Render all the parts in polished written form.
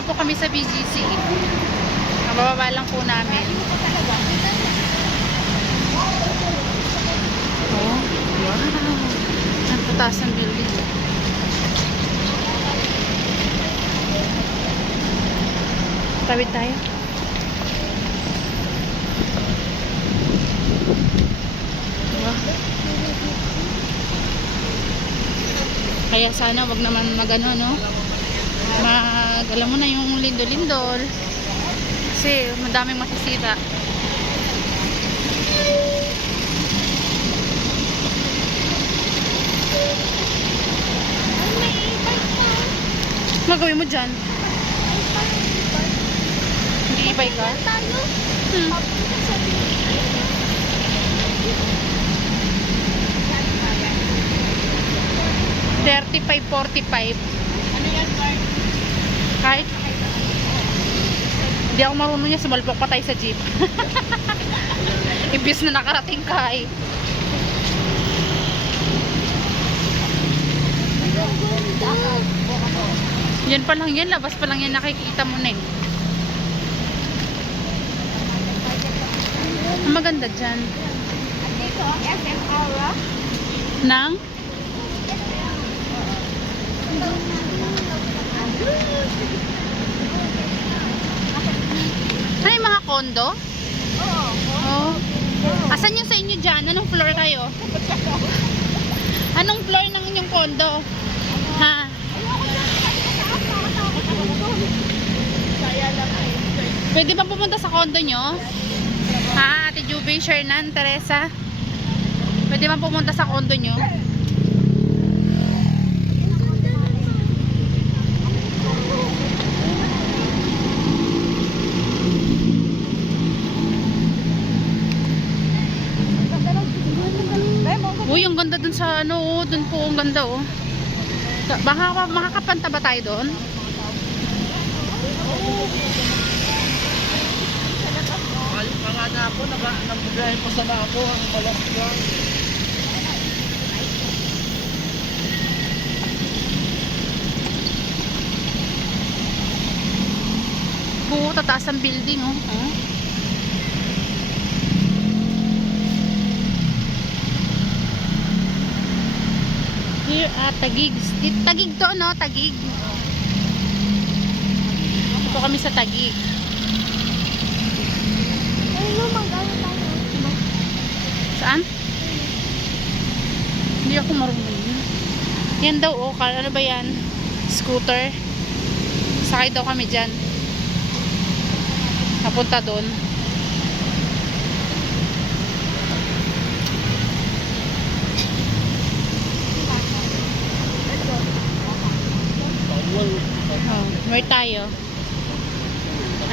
naman po kami sa BGC. Mabababa lang po namin. Oh, wow. Ang tataas ng building. Tawid tayo. Wow. Kaya sana wag naman magano, no? Alam mo na yung lindol-lindol. Kasi madaming masisita. Magawin mo dyan? Hindi ibay ka? 35-45. Ano yan, Mark? Kahit hindi ako marunong niya, sumalpok pa tayo sa jeep. Ibis na nakarating ka eh. Yan pa lang yan, labas pa lang yan, nakikita mo na eh. Ang maganda dyan. Dito ang SM Aura. Nang? Ano yung mga kondo? Oo. Oh. Asan yung sa inyo dyan? Anong floor kayo? Anong floor ng inyong kondo? Ha? Pwede ba pumunta sa kondo nyo? Ha? Ate Juby, Shernan, Teresa? Pwede ba pumunta sa kondo nyo? Uy, ang ganda dun sa ano, oh, dun po ang ganda oh. Baka makakapanta ba tayo doon? Mga na po, nag-drive pa sa ako ang malasgan. Oo, tataas ang building oh. Oh. Here at Taguig. Taguig to, no? Taguig. Ito kami sa Taguig. Ano, mag-ano tayo? Saan? Hindi ako marunong. Yan daw, oh. Ano ba yan? Scooter. Sakay daw kami dyan. Napunta doon. Oh, where tayo?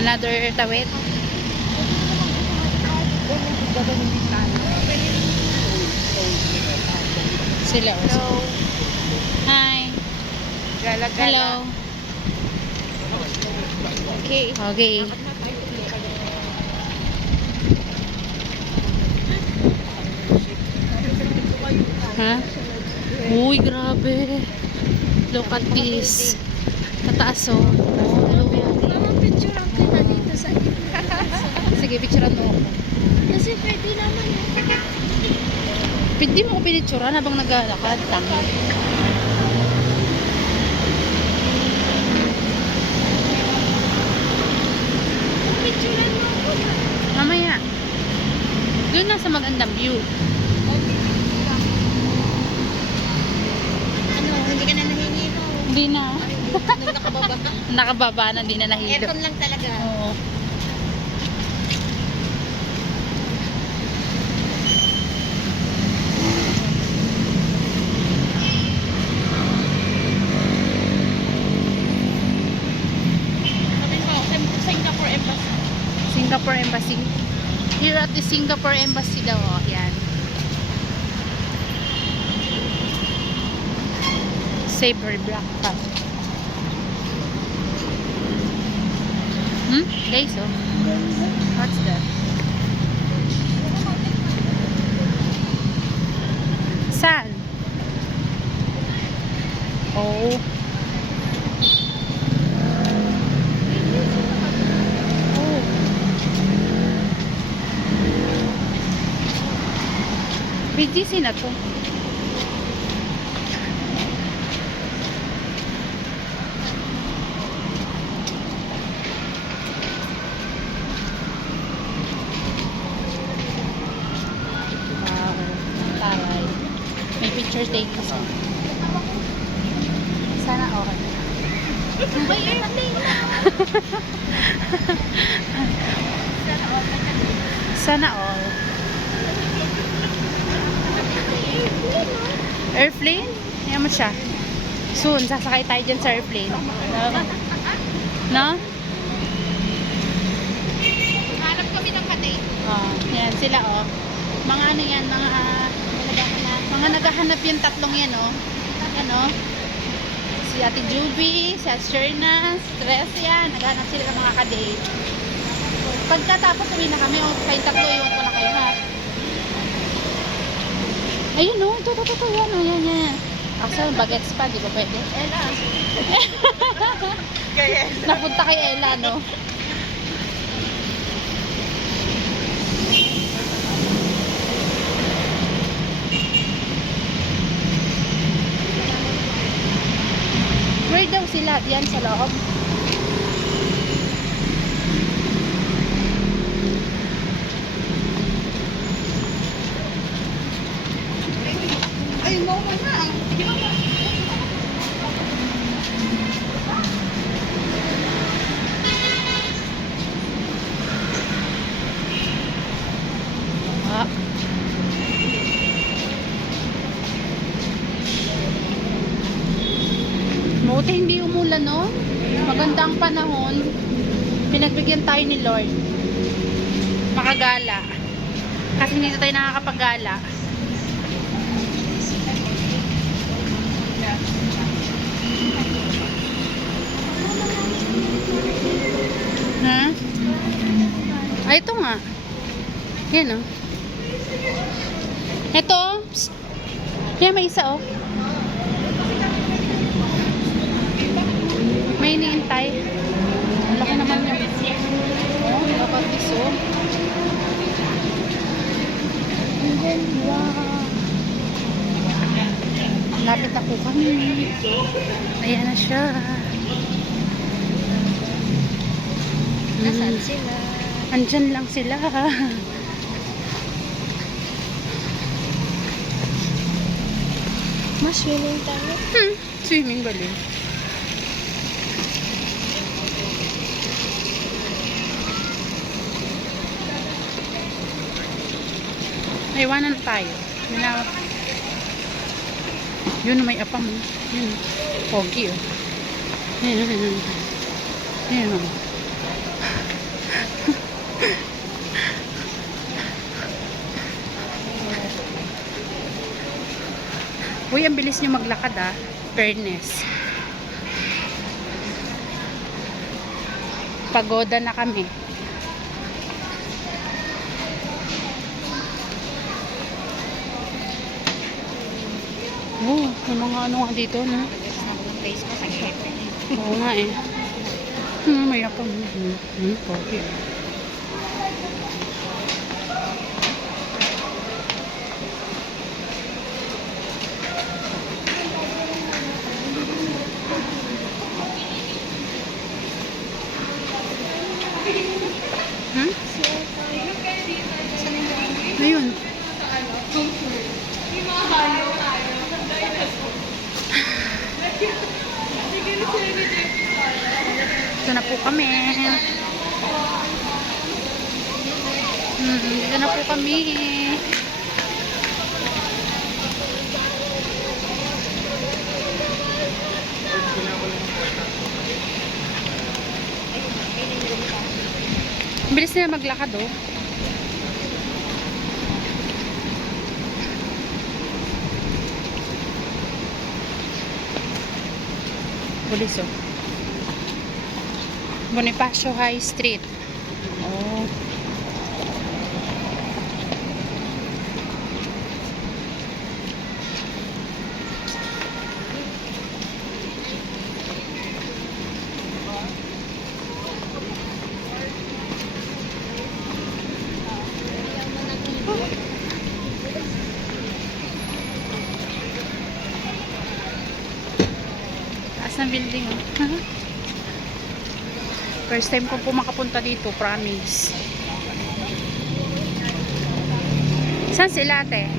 Another tawid? Sila also. Hi. Hello. Okay. Okay. Ha? Uy, grabe. Look at this. Tataas oh. Mama, picture ang kita dito sa Sige, picturean mo ako. Kasi pwede naman eh. Pwede mo ko pinicturean habang naglalakad. Tangi. Picturean mo ako. Mamaya. Doon na sa magandang view. Ano, hindi ka na nahingi ko. Hindi na. Nung nakababa. Nakababa na, hindi na nahilo. Aircon lang talaga. Oo. Sabi mo, Singapore Embassy. Singapore Embassy. Here at the Singapore Embassy daw. Oh, yan. Savory breakfast. Guys, oh. What's that? Saan? Oh. STC na to. Wow, taray. May pictures taking sa. Sana okay. May airplane na. Sana all. Airplane? Yan mo siya. Soon, sasakay tayo dyan sa airplane. No? Hanap kami ng kadate. Oh, yan sila oh. Mga ano yan, mga naghahanap yung tatlong yan oh. Yan oh. Si Ate Juby, si Ate Sherna, Stress yan. Naghahanap sila ng mga kadate. Pagkatapos uwi na kami, oh, kayong tatlo, iwan ko na kayo ha. Ayun oh, ito, yan oh, yan. Ako, bagets pa, di ba pwede? Ella. Napunta kay Ella, no? Where daw sila? Diyan sa loob? Ay, mo na. Ah. Buti hindi umulan, no? Maganda ang panahon. Pinagbigyan tayo ni Lord. Makagala. Kasi hindi tayo nakakapagala. Ha? Ay, ito nga. Yan, oh. Ito. Psst. Yan, may isa, oh. May iniintay. Ang laki naman yung... Oh, dapat iso. Wow. Lapit na po kami. Ayan na siya. Nasaan sila? Andyan lang sila. Mas-swimming tayo. Swimming bali. Iwanan na tayo. Yun may apam. Yun. Pogi oh. Yan. Yan oh. Uy, ang bilis nyo maglakad ah. Fairness. Pagoda na kami. Oh, may mga ano nga dito, no? Face ko sa hepe. Oo nga eh. May apam. Pogi. Ayun. Ito na po kami. Dito na po kami. Bilis na maglakad oh. Bilis oh. Bonifacio High Street. Oh. na building. Oh. First time ko po makapunta dito, promise. Saan sila, ate?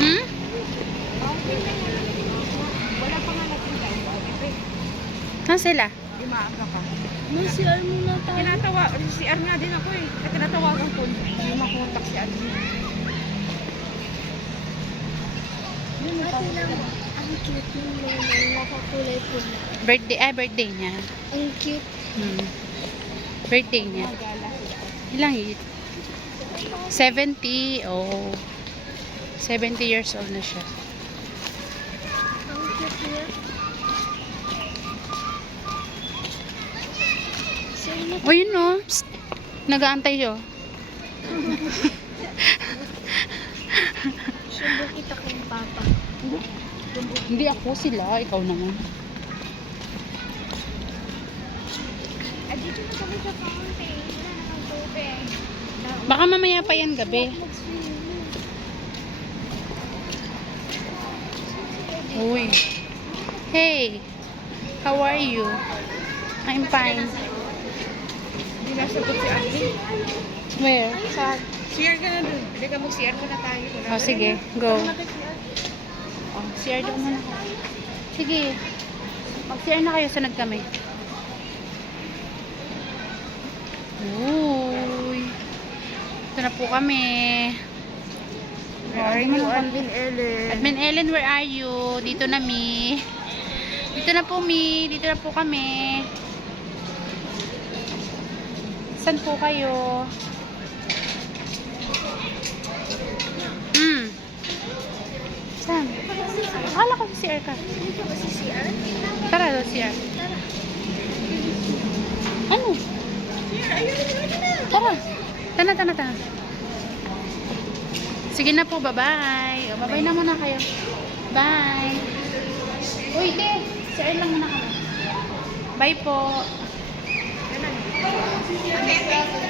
Hmm? Wala pa nga nakita. Saan sila? Di maaga pa. CR muna tayo. CR nga din ako eh. Tinatawagan ko. Yung makontak si Admin. Ate lang, ang cute ng lolo. Nakakulay pula. Birthday niya. Ang cute. Birthday niya. Ilang yun? 70. Oh. 70 years old na siya. Ang cute niya. Sa'yo na. O yun o. Psst. Nag-aantay siya. Subo kita kay Papa. Hindi ako, sila. Ikaw naman. Dito na kami sa fountain. Wala na kang tubig. Baka mamaya pa yan gabi. Uy. Hey. How are you? I'm fine. Hindi nasagot si Admin. Where? Sa CR ka na dun. Hindi ka mag-CR muna tayo. Oh, sige. Go. Oh, CR doon muna ka. Sige. Mag-CR na kayo. Sunod kami. Uy. Ito na po kami. Where are you, Admin Ellen? Admin Ellen, where are you? Dito na, Mi. Dito na po, Mi. Dito na po kami. Saan po kayo? Saan? Akala ko si CR ka. Hindi ka ba si CR? Tara, do CR. Tara. Ano? Tara. Tana. Sige na po, bye-bye. O, bye-bye na muna kayo. Bye. Uy, te. CR lang muna kami. Bye po. Ate.